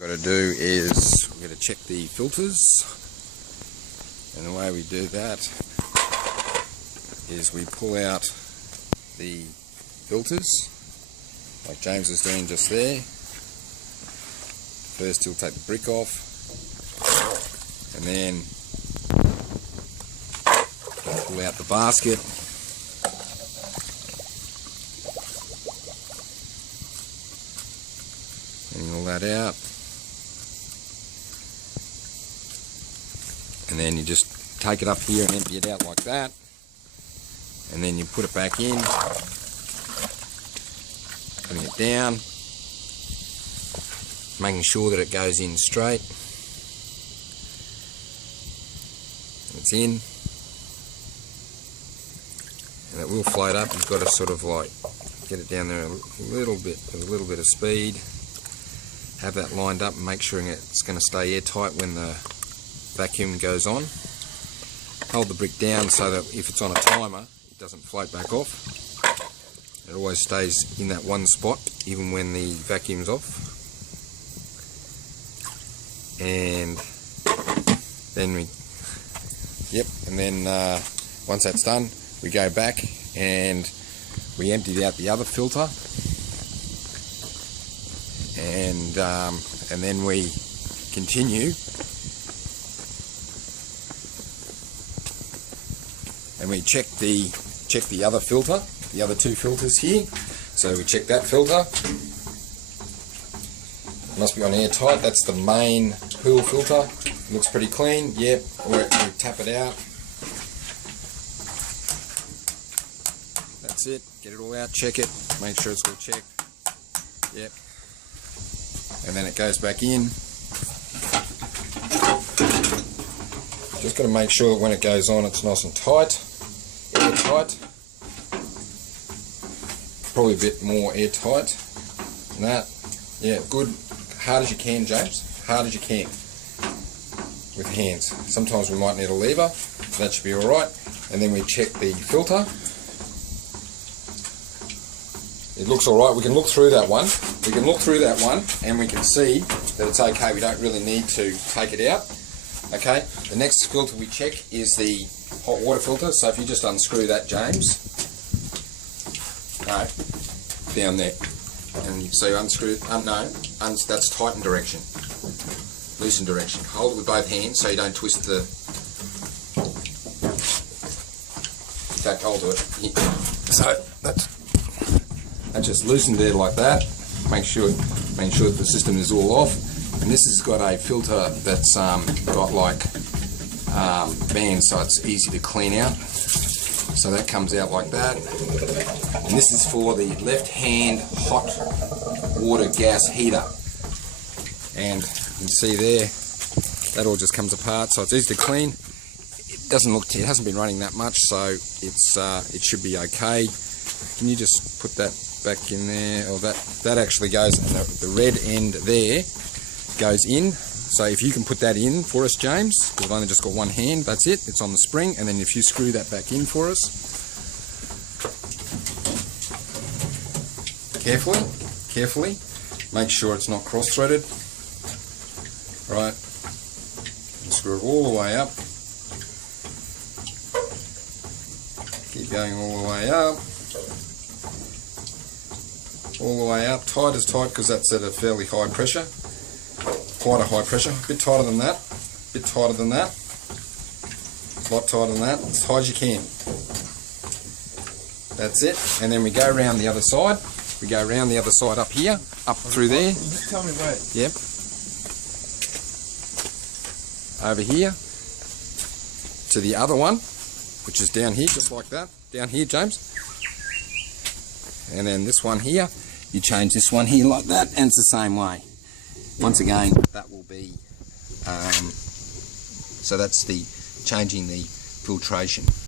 What we've got to do is we're going to check the filters, and the way we do that is we pull out the filters like James was doing just there. First he'll take the brick off, and then pull out the basket, and all that out. And then you just take it up here and empty it out like that, and then you put it back in, putting it down, making sure that it goes in straight. It's in, and it will float up. You've got to sort of like get it down there a little bit with a little bit of speed, have that lined up and make sure it's going to stay airtight when the vacuum goes on. Hold the brick down so that if it's on a timer it doesn't float back off. It always stays in that one spot even when the vacuum's off. And then once that's done, we go back and we emptied out the other filter, and then we continue. And we check the other filter, the other two filters here. So we check that filter. It must be on airtight. That's the main pool filter. Looks pretty clean. Yep. We tap it out. That's it. Get it all out. Check it. Make sure it's all checked. Yep. And then it goes back in. Just got to make sure that when it goes on, it's nice and tight. Airtight, probably a bit more airtight than that. Yeah, good. Hard as you can, James. Hard as you can with hands. Sometimes we might need a lever. That should be all right. And then we check the filter. It looks all right. We can look through that one. We can look through that one, and we can see that it's okay. We don't really need to take it out. Okay. The next filter we check is the hot water filter. So if you just unscrew that, James, no, down there, and so you unscrew, that's tighten direction, loosen direction. Hold it with both hands so you don't twist the. In fact, I'll do it. So that's just loosened there like that. Make sure that the system is all off. And this has got a filter that's got like bands, so it's easy to clean out. So that comes out like that. And this is for the left-hand hot water gas heater. And you can see there, that all just comes apart, so it's easy to clean. It hasn't been running that much, so it should be okay. Can you just put that back in there? Or that actually goes, and the red end there goes in. So if you can put that in for us, James, because I've only just got one hand, that's it, it's on the spring, and then if you screw that back in for us, carefully, make sure it's not cross-threaded, right, and screw it all the way up, keep going all the way up, tight as tight, because that's at a fairly high pressure. Quite a high pressure, a bit tighter than that, a lot tighter than that, as high as you can. That's it, and then we go around the other side. We go around the other side up here, up through there. Just tell me where. Yep. Over here to the other one, which is down here, just like that. Down here, James. And then this one here, you change this one here like that, and it's the same way. Once again, that will be, so that's the changing the filtration.